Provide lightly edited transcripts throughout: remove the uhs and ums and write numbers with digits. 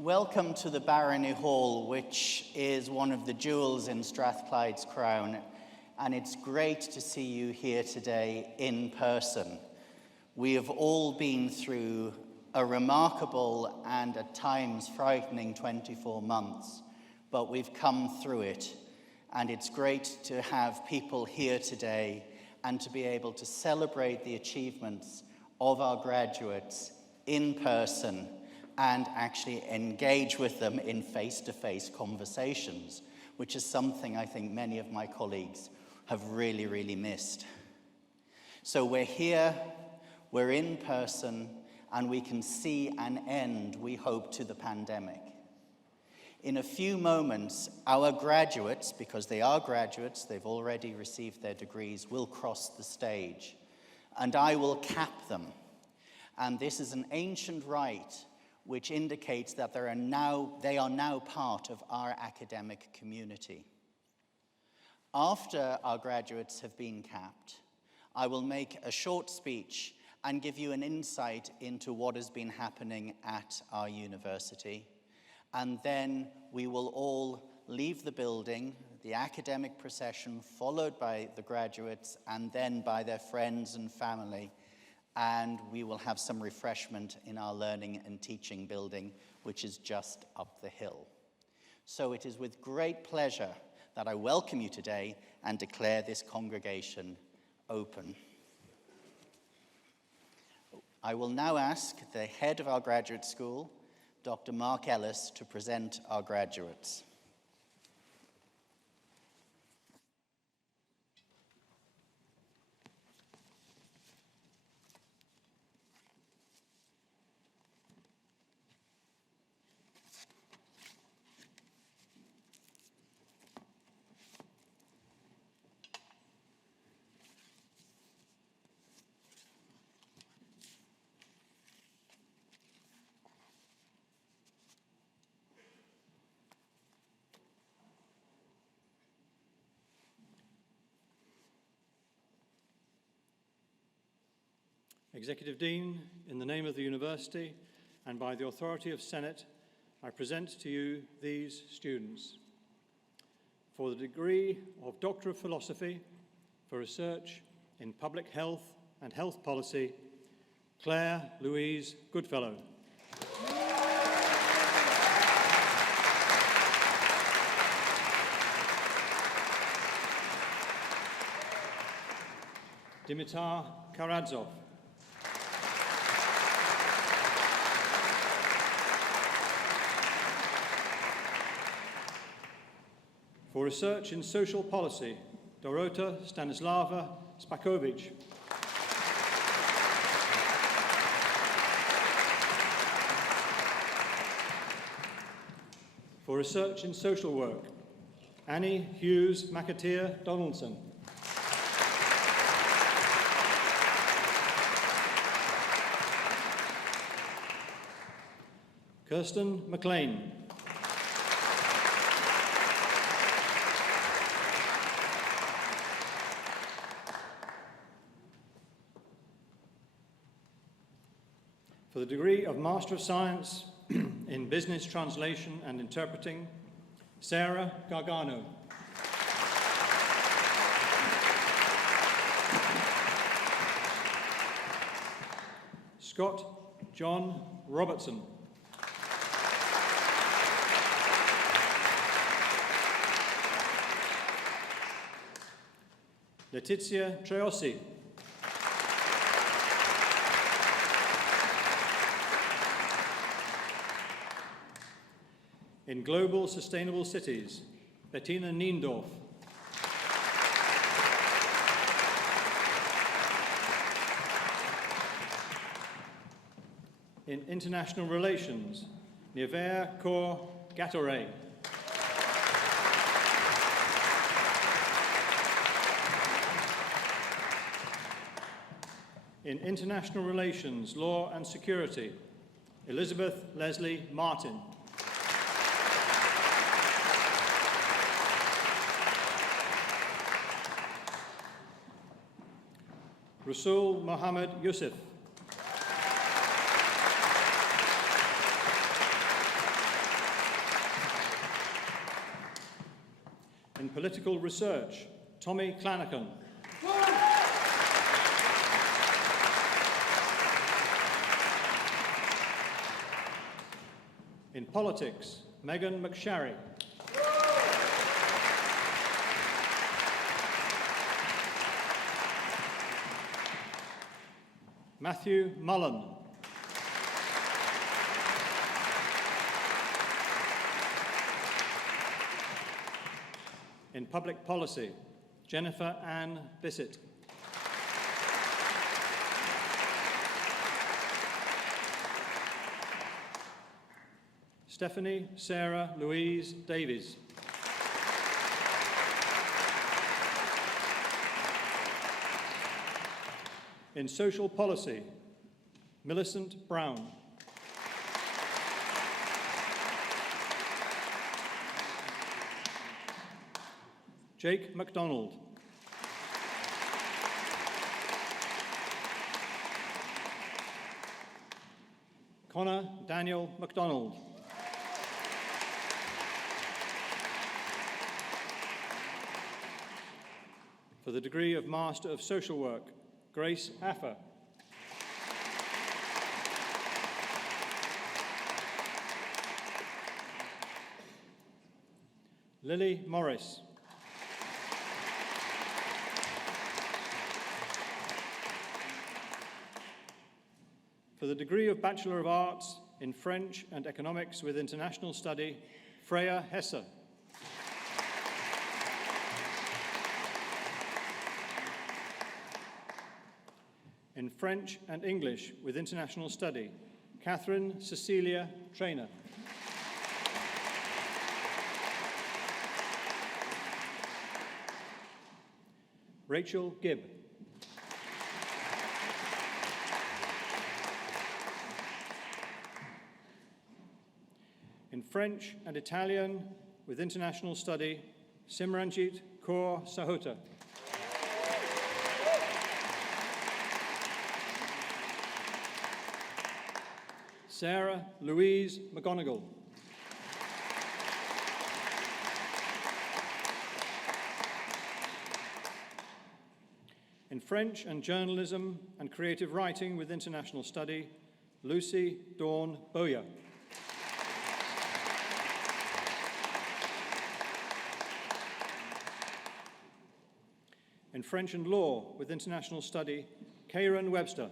Welcome to the Barony Hall, which is one of the jewels in Strathclyde's crown, and it's great to see you here today in person. We have all been through a remarkable and at times frightening 24 months, but we've come through it, and it's great to have people here today and to be able to celebrate the achievements of our graduates in person and actually engage with them in face-to-face conversations, which is something I think many of my colleagues have really missed. So we're here, we're in person, and we can see an end, we hope, to the pandemic. In a few moments, our graduates, because they are graduates, they've already received their degrees, will cross the stage, and I will cap them. And this is an ancient rite which indicates that they are now part of our academic community. After our graduates have been capped, I will make a short speech and give you an insight into what has been happening at our university. And then we will all leave the building, the academic procession, followed by the graduates and then by their friends and family. And we will have some refreshment in our learning and teaching building, which is just up the hill. So it is with great pleasure that I welcome you today and declare this congregation open. I will now ask the head of our graduate school, Dr. Mark Ellis, to present our graduates. Executive Dean, in the name of the University and by the authority of Senate, I present to you these students. For the degree of Doctor of Philosophy for Research in Public Health and Health Policy, Claire Louise Goodfellow. Dimitar Karadzov. For Research in Social Policy, Dorota Stanislava Spakovic. For Research in Social Work, Annie Hughes McAteer Donaldson. Kirsten McLean. For the degree of Master of Science in Business Translation and Interpreting, Sarah Gargano. Scott John Robertson. Letizia Treossi. In Global Sustainable Cities, Bettina Niendorf. In International Relations, Niver Kaur Gatore. In International Relations, Law and Security, Elizabeth Leslie Martin. Rasul Mohammed Yusuf. and Political Research, Tommy Clanacan. In Politics, Megan McSharry. Matthew Mullen. In Public Policy, Jennifer Ann Bissett. Stephanie Sarah Louise Davies. In Social Policy, Millicent Brown. Jake MacDonald. Connor Daniel MacDonald. For the degree of Master of Social Work, Grace Affer. Lily Morris. For the degree of Bachelor of Arts in French and Economics with International Study, Freya Hesse. In French and English with International Study, Catherine Cecilia Traynor. Rachel Gibb. In French and Italian with International Study, Simranjit Kaur Sahota. Sarah Louise McGonigal. In French and Journalism and Creative Writing with International Study, Lucy Dawn Bowyer. In French and Law with International Study, Kieran Webster.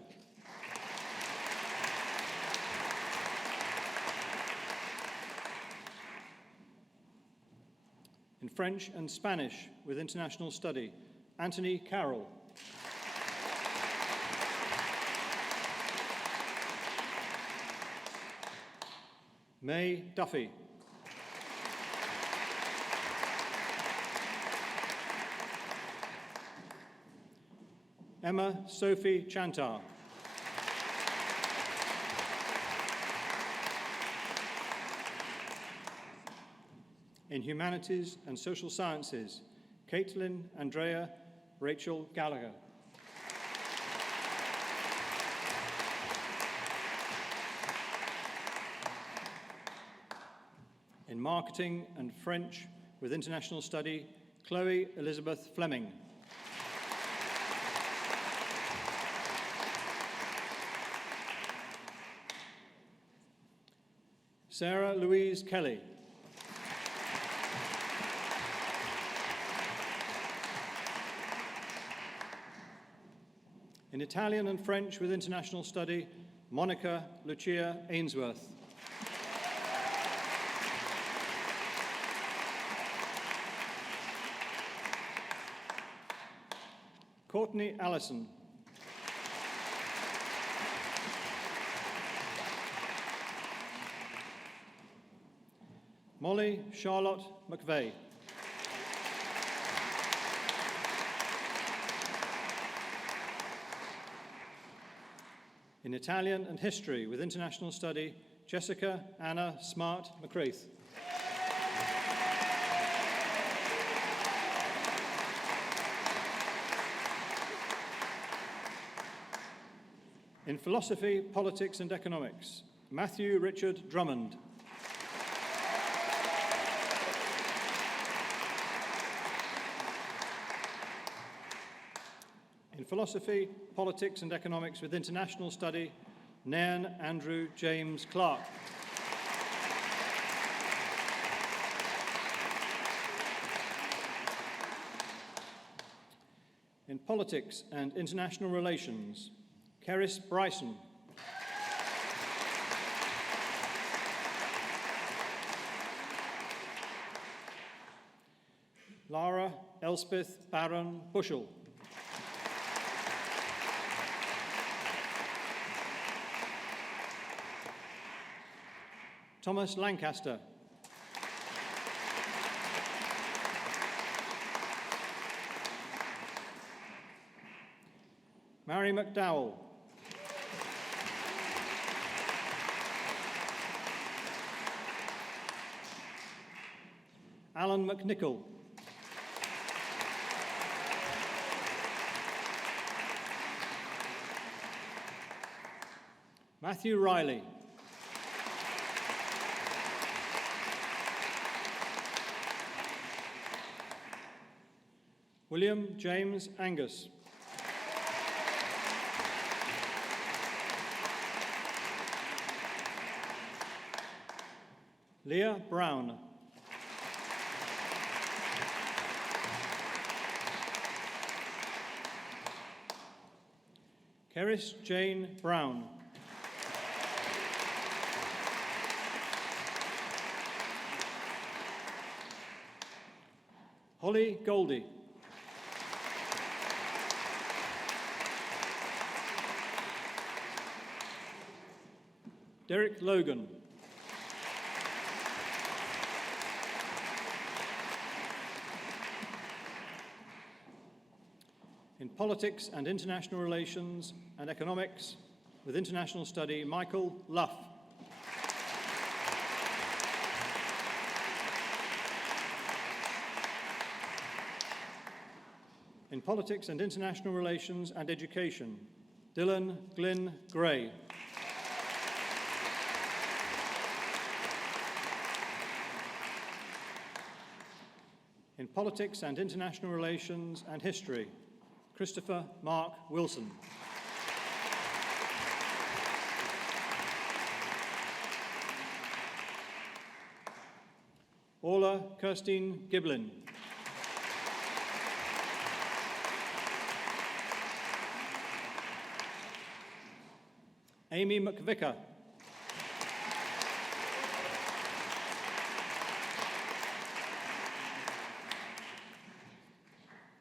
In French and Spanish with International Study, Anthony Carroll. May Duffy. Emma Sophie Chantar. In Humanities and Social Sciences, Caitlin Andrea Rachel Gallagher. In Marketing and French with International Study, Chloe Elizabeth Fleming. Sarah Louise Kelly. In Italian and French with International Study, Monica Lucia Ainsworth. Courtney Allison. Molly Charlotte McVeigh. In Italian and History with International Study, Jessica Anna Smart McCraith. In Philosophy, Politics and Economics, Matthew Richard Drummond. Philosophy, Politics and Economics with International Study, Nairn Andrew James Clark. In Politics and International Relations, Keris Bryson. Lara Elspeth Barron Bushell. Thomas Lancaster. Mary McDowell. Alan McNichol. Matthew Riley. William James Angus. Leah Brown. Keris Jane Brown. Holly Goldie. Derek Logan. In Politics and International Relations and Economics with International Study, Michael Luff. In Politics and International Relations and Education, Dylan Glynn Gray. In Politics and International Relations and History, Christopher Mark Wilson. Orla Kirstine Giblin. Amy McVicker.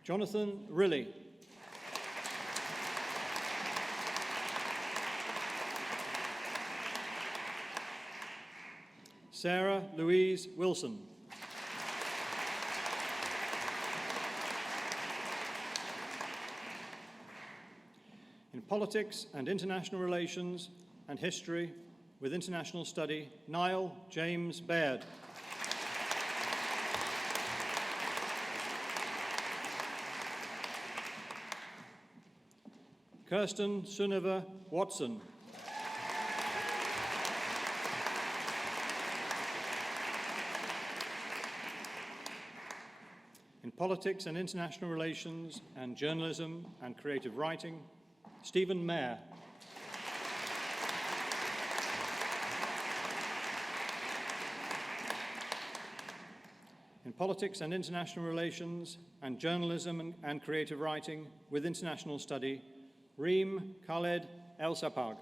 Jonathan Riley. Sarah Louise Wilson. In Politics and International Relations and History with International Study, Niall James Baird. Kirsten Sunniva Watson. In Politics and International Relations and Journalism and Creative Writing, Stephen Mayer. In Politics and International Relations and Journalism and Creative Writing with International Study, Reem Khaled El-Sapag.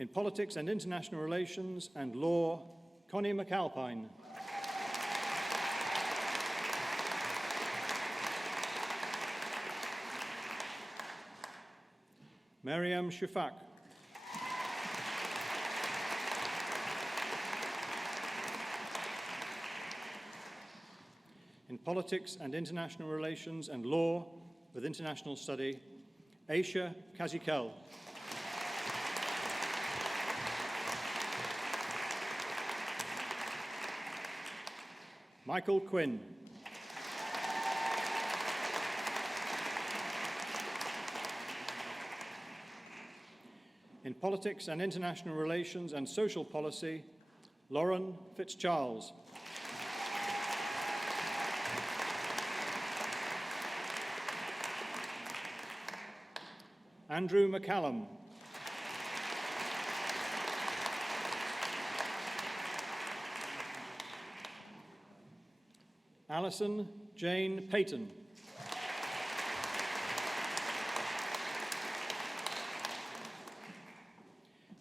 In Politics and International Relations and Law, Connie McAlpine. Mariam Shufak. In Politics and International Relations and Law with International Study, Aisha Kazikel. Michael Quinn. In Politics and International Relations and Social Policy, Lauren Fitzcharles. Andrew McCallum. Alison Jane Payton.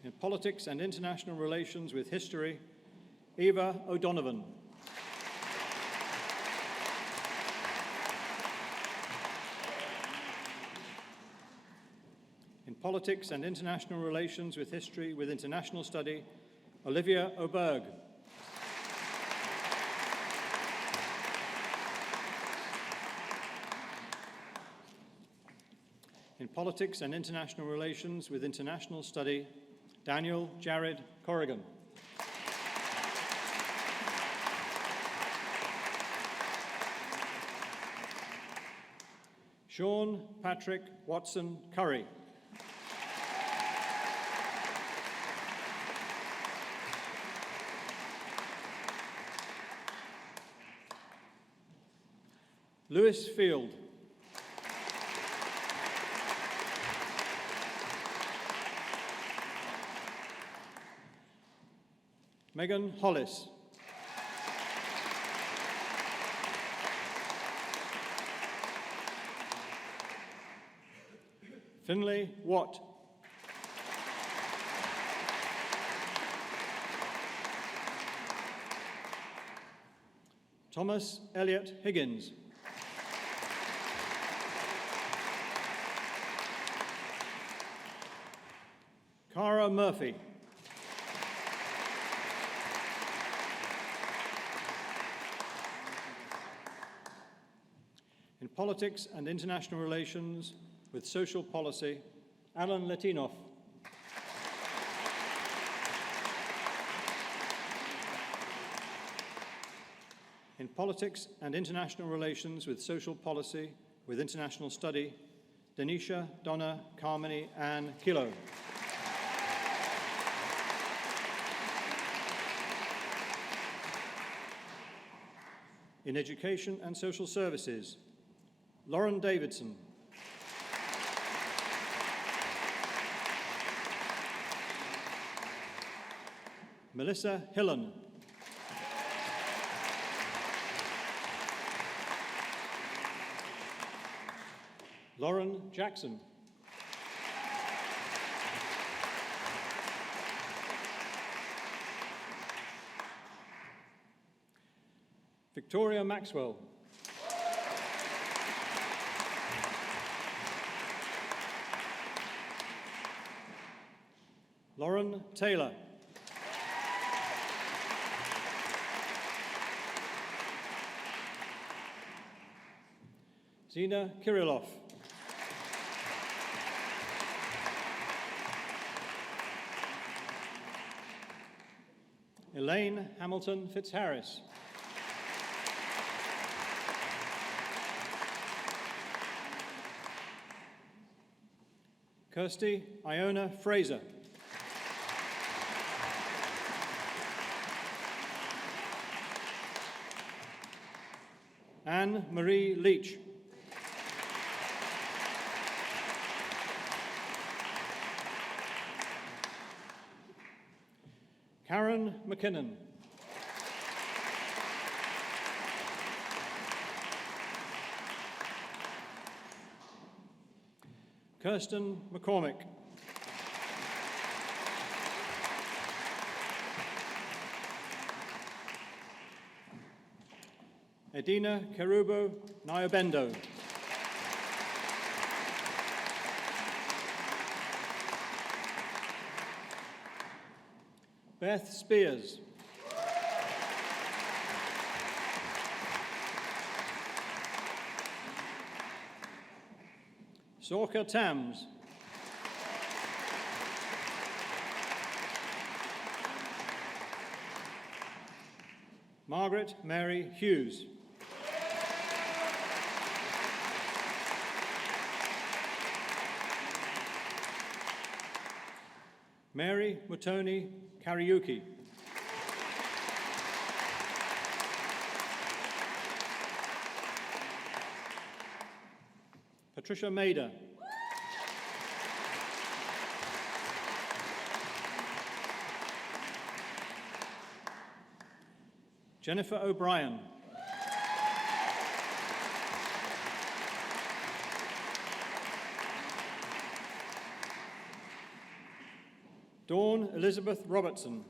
In Politics and International Relations with History, Eva O'Donovan. In Politics and International Relations with History with International Study, Olivia Oberg. In Politics and International Relations with International Study, Daniel Jared Corrigan. Sean Patrick Watson Curry. Lewis Field. Megan Hollis. Finlay Watt. Thomas Elliott Higgins. Cara Murphy. In Politics and International Relations with Social Policy, Alan Letinoff. In Politics and International Relations with Social Policy with International Study, Denisha Donna Carmody Ann Kilo. In Education and Social Services, Lauren Davidson. Melissa Hillen. Lauren Jackson. Victoria Maxwell. Lauren Taylor. Zina Kirillov. Elaine Hamilton Fitzharris. Kirsty Iona Fraser. Anne Marie Leach. Karen McKinnon. Kirsten McCormick. Edina Kerubo Nyabendo. Beth Spears. Sorka Tams. Margaret Mary Hughes. Mary Mutoni Kariuki. Patricia Mader. Jennifer O'Brien. Dawn Elizabeth Robertson.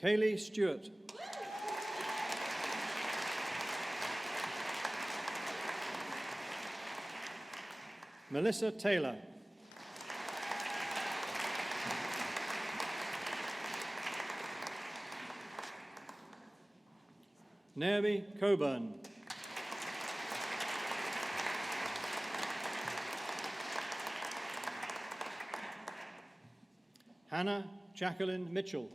Kaylee Stewart. Melissa Taylor. Naomi Coburn. Hannah Jacqueline Mitchell.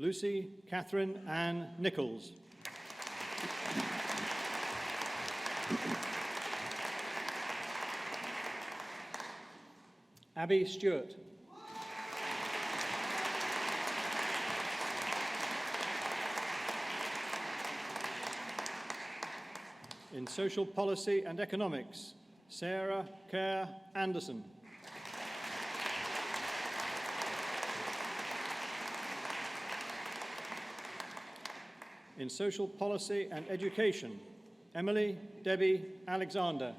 Lucy Catherine Ann Nichols. Abby Stewart. In Social Policy and Economics, Sarah Kerr Anderson. In Social Policy and Education, Emily Debbie Alexander.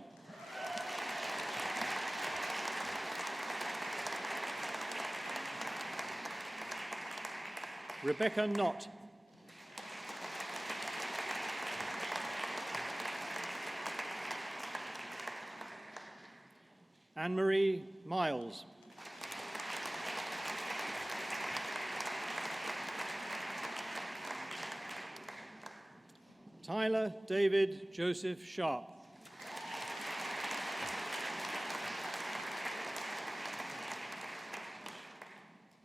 Rebecca Knott. Anne-Marie Miles. Tyler David Joseph Sharp.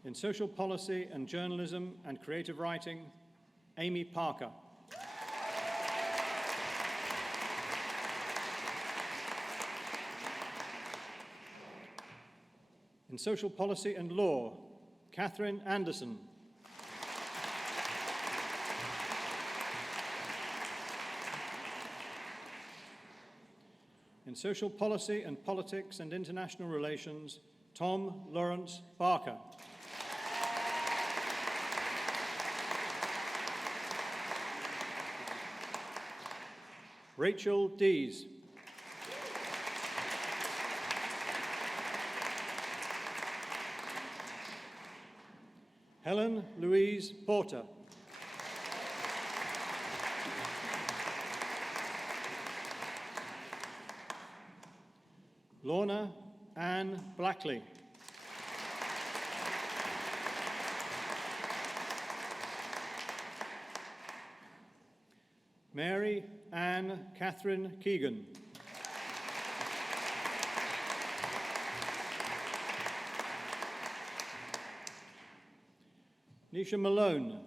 In Social Policy and Journalism and Creative Writing, Amy Parker. In Social Policy and Law, Catherine Anderson. In Social Policy and Politics and International Relations, Tom Lawrence Barker. Rachel Dees. Helen Louise Porter. Lorna Ann Blackley. Mary Ann Catherine Keegan. Nisha Malone.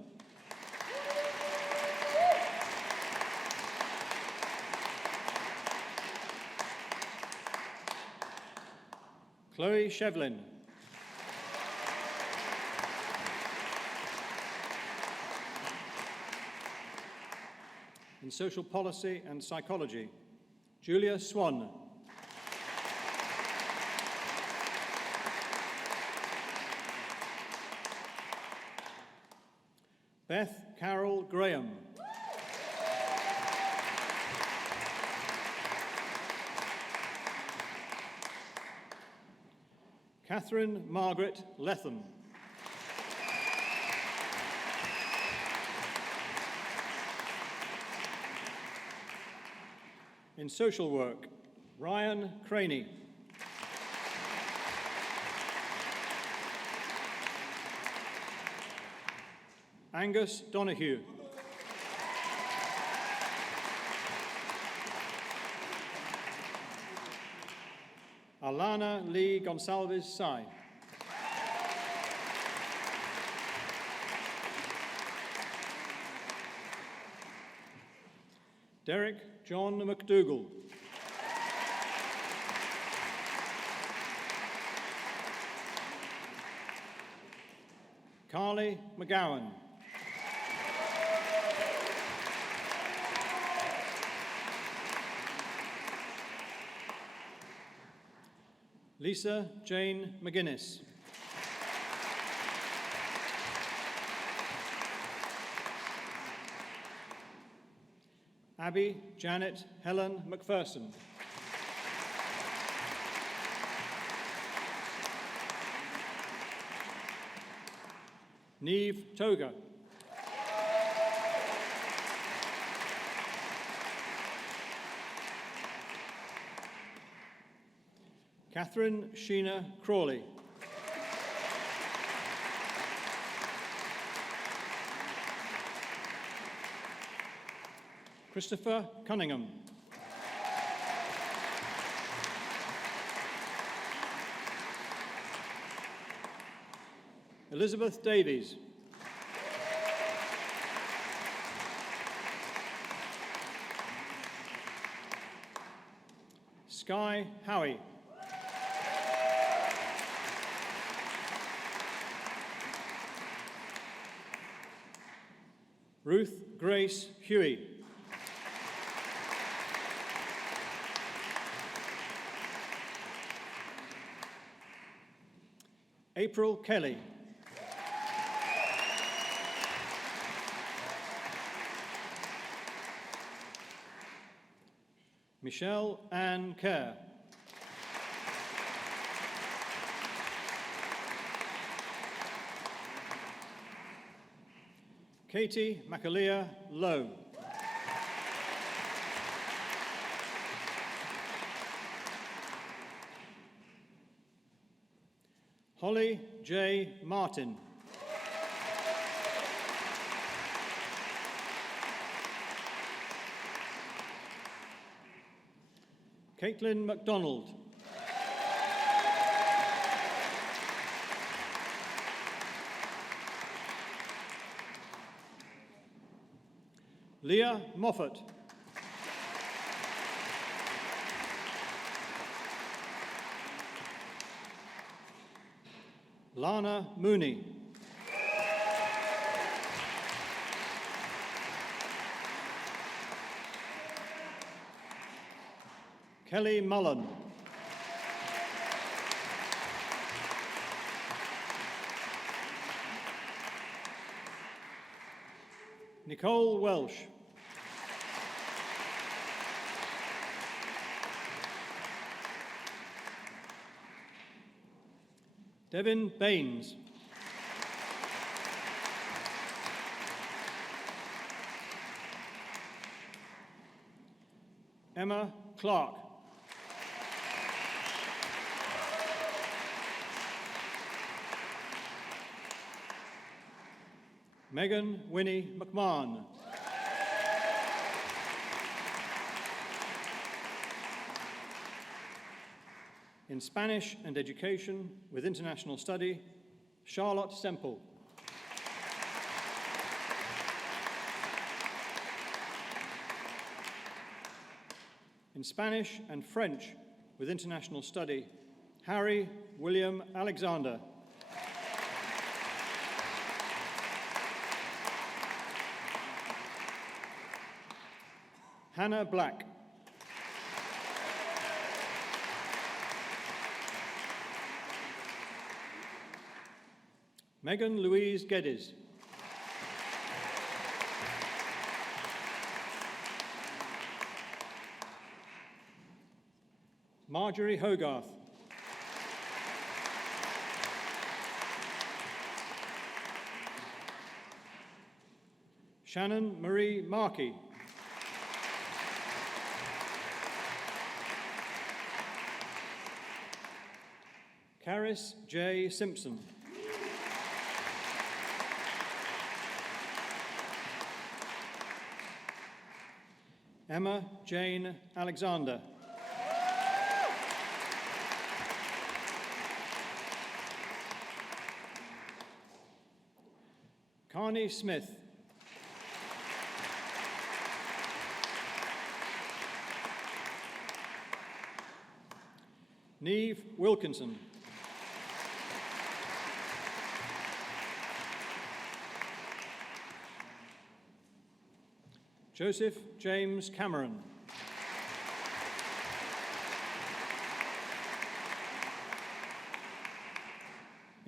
Chloe Shevlin. In Social Policy and Psychology, Julia Swan. Beth Carol Graham. Catherine Margaret Letham. In Social Work, Ryan Craney. Angus Donoghue. Alana Lee Gonsalves Sai. Derek John McDougall. Carly McGowan. Lisa Jane McGuinness. Abby Janet Helen McPherson. Neve Toga. Catherine Sheena Crawley. Christopher Cunningham. Elizabeth Davies. Sky Howie. Ruth Grace Huey. April Kelly. Michelle Ann Kerr. Katie Macalia Lowe. Holly J. Martin. Caitlin MacDonald. Leah Moffat. Lana Mooney. Kelly Mullen. Nicole Welsh. Devin Baines. Emma Clark. Megan Winnie McMahon. In Spanish and Education with International Study, Charlotte Semple. In Spanish and French with International Study, Harry William Alexander. Hannah Black. Megan Louise Geddes. Marjorie Hogarth. Shannon Marie Markey. Caris J. Simpson. Emma Jane Alexander. Carney Smith. Neve Wilkinson. Joseph James Cameron.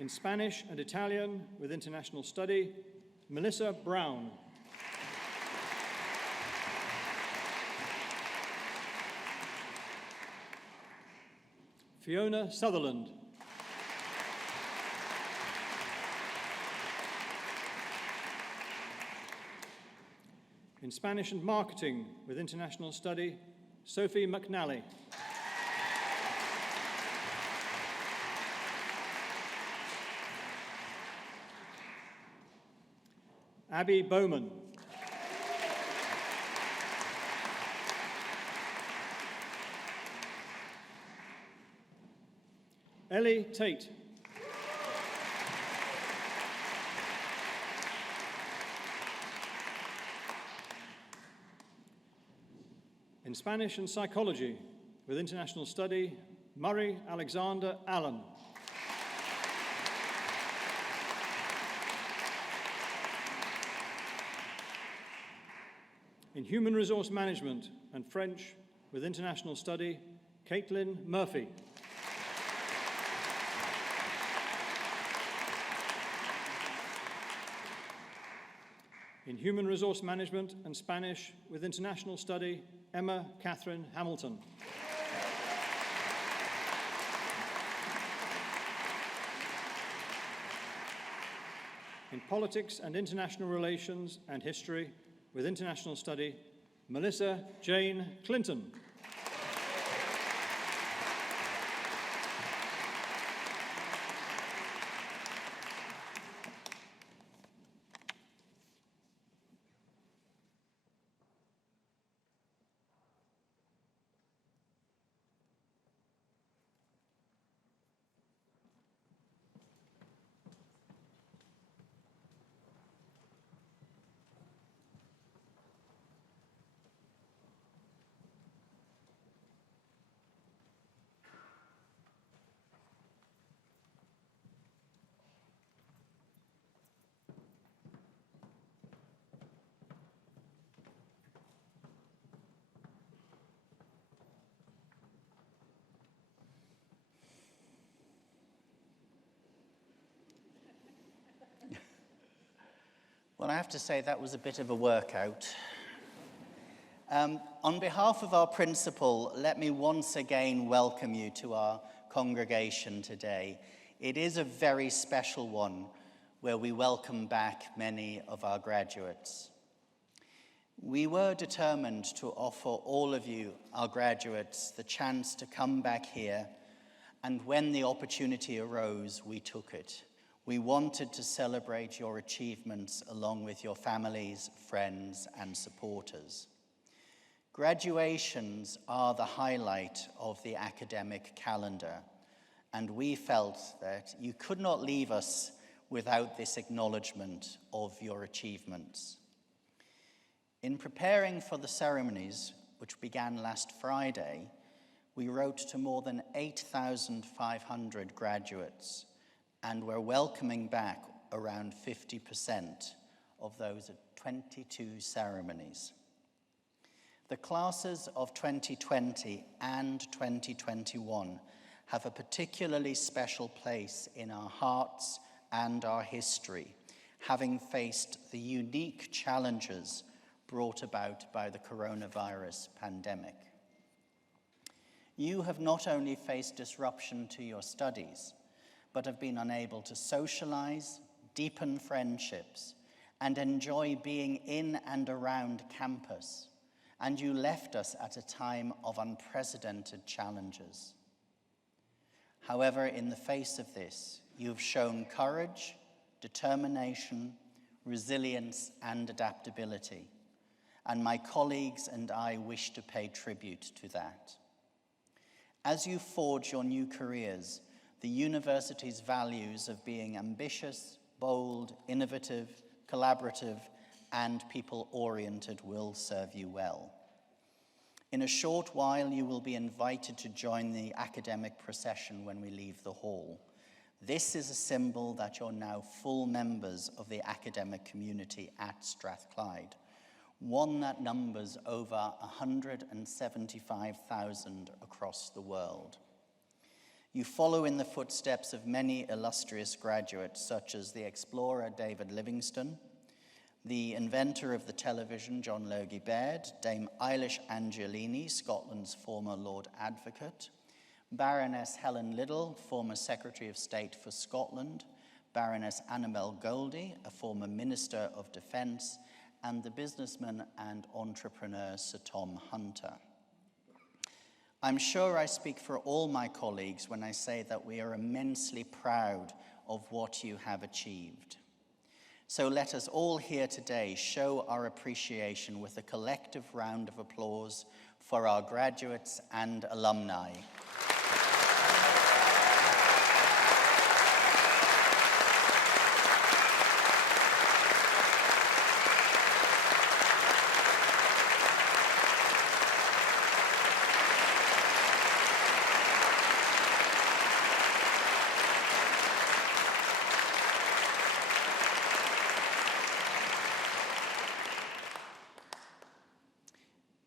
In Spanish and Italian with international study, Melissa Brown. Fiona Sutherland. In Spanish and Marketing with international study, Sophie McNally. Abby Bowman. Ellie Tate. In Spanish and Psychology with international study, Murray Alexander Allen. In Human Resource Management and French with international study, Caitlin Murphy. In Human Resource Management and Spanish with international study, Emma Catherine Hamilton. In Politics and International Relations and History with international study, Melissa Jane Clinton. Well, I have to say that was a bit of a workout. On behalf of our principal, let me once again welcome you to our congregation today. It is a very special one where we welcome back many of our graduates. We were determined to offer all of you, our graduates, the chance to come back here, and when the opportunity arose, we took it. We wanted to celebrate your achievements along with your families, friends, and supporters. Graduations are the highlight of the academic calendar, and we felt that you could not leave us without this acknowledgement of your achievements. In preparing for the ceremonies, which began last Friday, we wrote to more than 8,500 graduates, and we're welcoming back around 50% of those at 22 ceremonies. The classes of 2020 and 2021 have a particularly special place in our hearts and our history, having faced the unique challenges brought about by the coronavirus pandemic. You have not only faced disruption to your studies, but have been unable to socialize, deepen friendships, and enjoy being in and around campus. And you left us at a time of unprecedented challenges. However, in the face of this, you've shown courage, determination, resilience, and adaptability. And my colleagues and I wish to pay tribute to that. As you forge your new careers, the university's values of being ambitious, bold, innovative, collaborative, and people-oriented will serve you well. In a short while, you will be invited to join the academic procession when we leave the hall. This is a symbol that you're now full members of the academic community at Strathclyde. one that numbers over 175,000 across the world. You follow in the footsteps of many illustrious graduates, such as the explorer David Livingstone, the inventor of the television John Logie Baird, Dame Eilish Angelini, Scotland's former Lord Advocate, Baroness Helen Liddell, former Secretary of State for Scotland, Baroness Annabel Goldie, a former Minister of Defence, and the businessman and entrepreneur Sir Tom Hunter. I'm sure I speak for all my colleagues when I say that we are immensely proud of what you have achieved. So let us all here today show our appreciation with a collective round of applause for our graduates and alumni.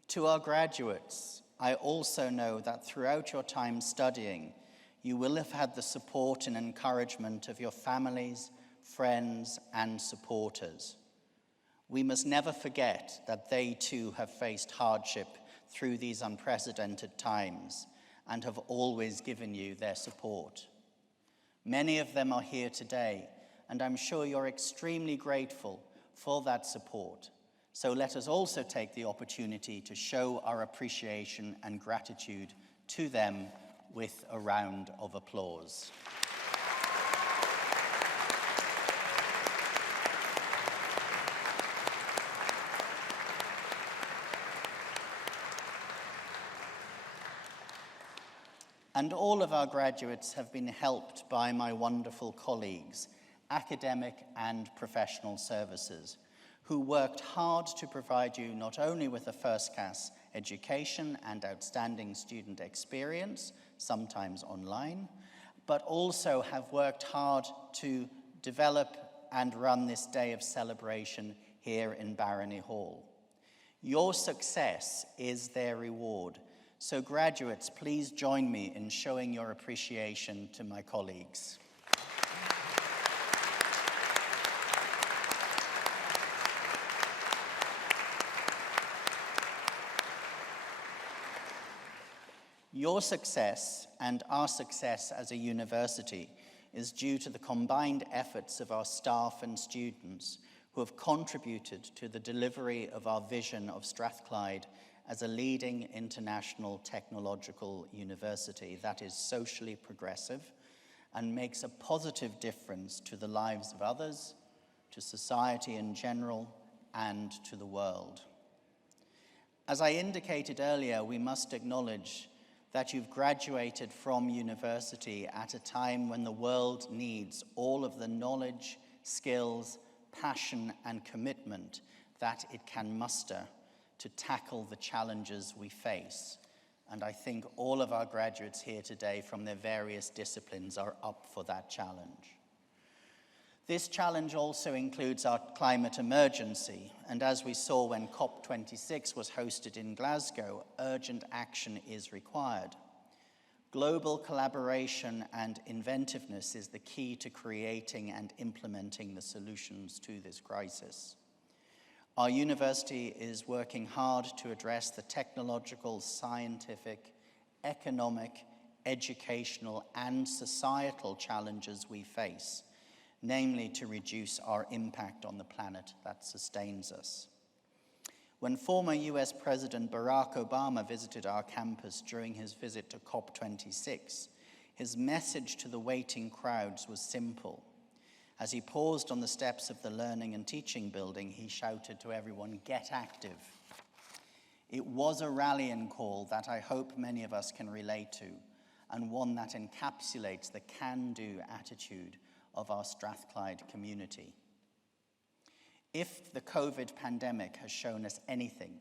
To our graduates, I also know that throughout your time studying, you will have had the support and encouragement of your families, friends, and supporters. We must never forget that they too have faced hardship through these unprecedented times and have always given you their support. Many of them are here today, and I'm sure you're extremely grateful for that support. So let us also take the opportunity to show our appreciation and gratitude to them with a round of applause. And all of our graduates have been helped by my wonderful colleagues, academic and professional services, who worked hard to provide you not only with a first-class education and outstanding student experience, sometimes online, but also have worked hard to develop and run this day of celebration here in Barony Hall. Your success is their reward. So graduates, please join me in showing your appreciation to my colleagues. Your success and our success as a university is due to the combined efforts of our staff and students who have contributed to the delivery of our vision of Strathclyde as a leading international technological university that is socially progressive and makes a positive difference to the lives of others, to society in general, and to the world. As I indicated earlier, we must acknowledge that you've graduated from university at a time when the world needs all of the knowledge, skills, passion, and commitment that it can muster to tackle the challenges we face. And I think all of our graduates here today from their various disciplines are up for that challenge. This challenge also includes our climate emergency, and as we saw when COP26 was hosted in Glasgow, urgent action is required. Global collaboration and inventiveness is the key to creating and implementing the solutions to this crisis. Our university is working hard to address the technological, scientific, economic, educational, and societal challenges we face, namely to reduce our impact on the planet that sustains us. When former US President Barack Obama visited our campus during his visit to COP26, his message to the waiting crowds was simple. As he paused on the steps of the Learning and Teaching building, he shouted to everyone, "Get active." It was a rallying call that I hope many of us can relate to, and one that encapsulates the can-do attitude of our Strathclyde community. If the COVID pandemic has shown us anything,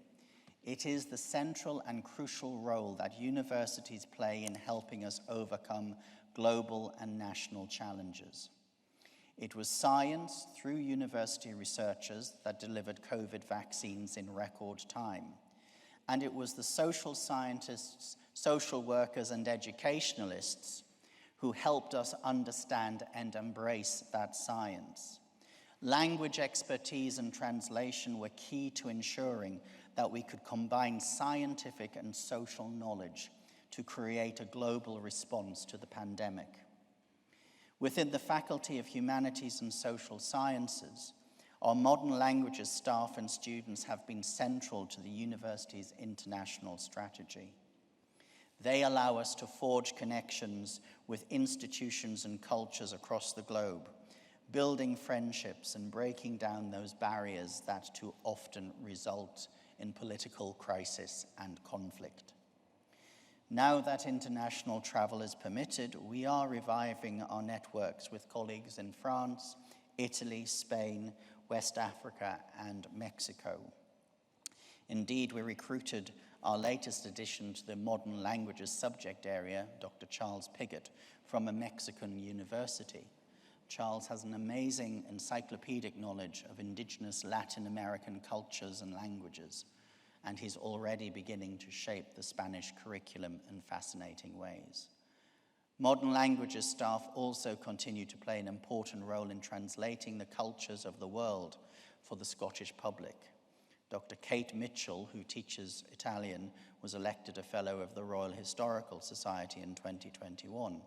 it is the central and crucial role that universities play in helping us overcome global and national challenges. It was science through university researchers that delivered COVID vaccines in record time. And it was the social scientists, social workers, and educationalists who helped us understand and embrace that science. Language expertise and translation were key to ensuring that we could combine scientific and social knowledge to create a global response to the pandemic. Within the Faculty of Humanities and Social Sciences, our modern languages staff and students have been central to the university's international strategy. They allow us to forge connections with institutions and cultures across the globe, building friendships and breaking down those barriers that too often result in political crisis and conflict. Now that international travel is permitted, we are reviving our networks with colleagues in France, Italy, Spain, West Africa, and Mexico. Indeed, we recruited our latest addition to the modern languages subject area, Dr. Charles Pigott, from a Mexican university. Charles has an amazing encyclopedic knowledge of indigenous Latin American cultures and languages, and he's already beginning to shape the Spanish curriculum in fascinating ways. Modern languages staff also continue to play an important role in translating the cultures of the world for the Scottish public. Dr. Kate Mitchell, who teaches Italian, was elected a Fellow of the Royal Historical Society in 2021.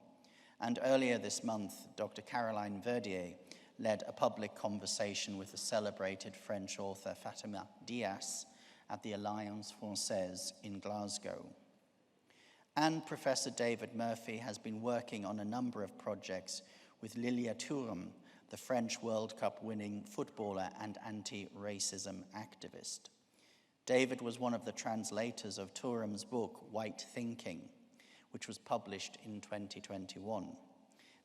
And earlier this month, Dr. Caroline Verdier led a public conversation with the celebrated French author Fatima Diaz at the Alliance Française in Glasgow. And Professor David Murphy has been working on a number of projects with Lilia Thuram, the French World Cup winning footballer and anti-racism activist. David was one of the translators of Thuram's book, White Thinking, which was published in 2021.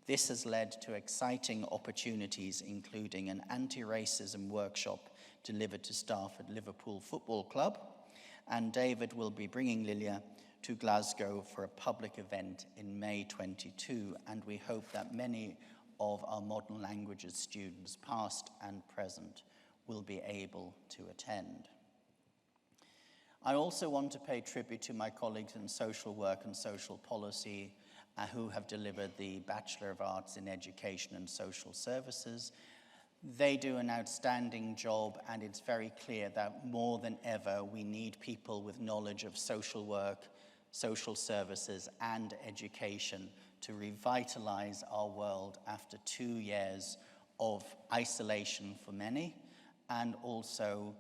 This has led to exciting opportunities, including an anti-racism workshop delivered to staff at Liverpool Football Club, and David will be bringing Lilia to Glasgow for a public event in May 22, and we hope that many of our modern languages students, past and present, will be able to attend. I also want to pay tribute to my colleagues in social work and social policy who have delivered the Bachelor of Arts in Education and Social Services. They do an outstanding job, and it's very clear that more than ever we need people with knowledge of social work, social services, and education to revitalize our world after 2 years of isolation for many, and also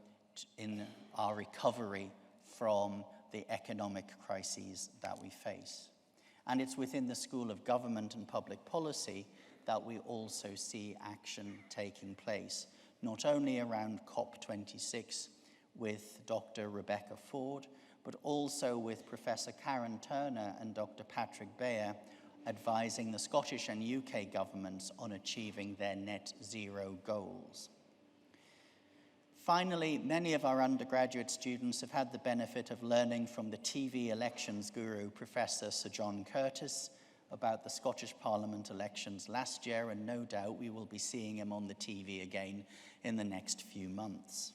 in our recovery from the economic crises that we face. And it's within the School of Government and Public Policy that we also see action taking place, not only around COP26 with Dr. Rebecca Ford, but also with Professor Karen Turner and Dr. Patrick Beyer advising the Scottish and UK governments on achieving their net zero goals. Finally, many of our undergraduate students have had the benefit of learning from the TV elections guru, Professor Sir John Curtis, about the Scottish Parliament elections last year, and no doubt we will be seeing him on the TV again in the next few months.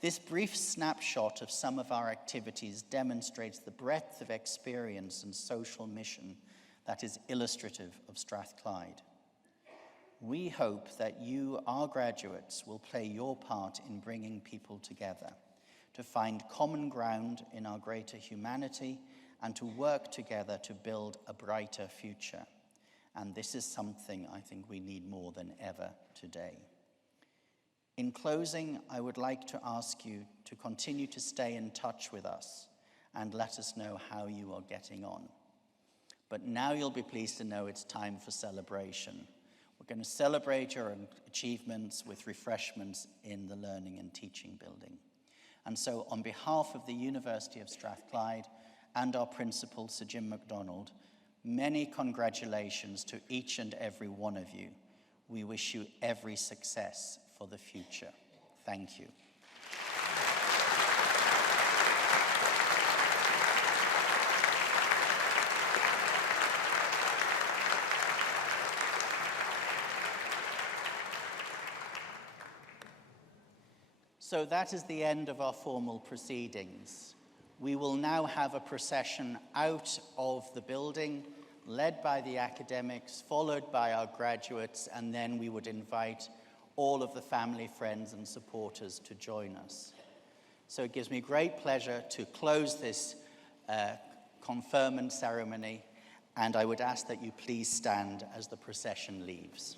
This brief snapshot of some of our activities demonstrates the breadth of experience and social mission that is illustrative of Strathclyde. We hope that you, our graduates, will play your part in bringing people together, to find common ground in our greater humanity, and to work together to build a brighter future. And this is something I think we need more than ever today. In closing, I would like to ask you to continue to stay in touch with us and let us know how you are getting on. But now you'll be pleased to know it's time for celebration. We're going to celebrate your achievements with refreshments in the Learning and Teaching building. And so on behalf of the University of Strathclyde and our principal, Sir Jim MacDonald, many congratulations to each and every one of you. We wish you every success for the future. Thank you. So that is the end of our formal proceedings. We will now have a procession out of the building, led by the academics, followed by our graduates, and then we would invite all of the family, friends, and supporters to join us. So it gives me great pleasure to close this conferment ceremony, and I would ask that you please stand as the procession leaves.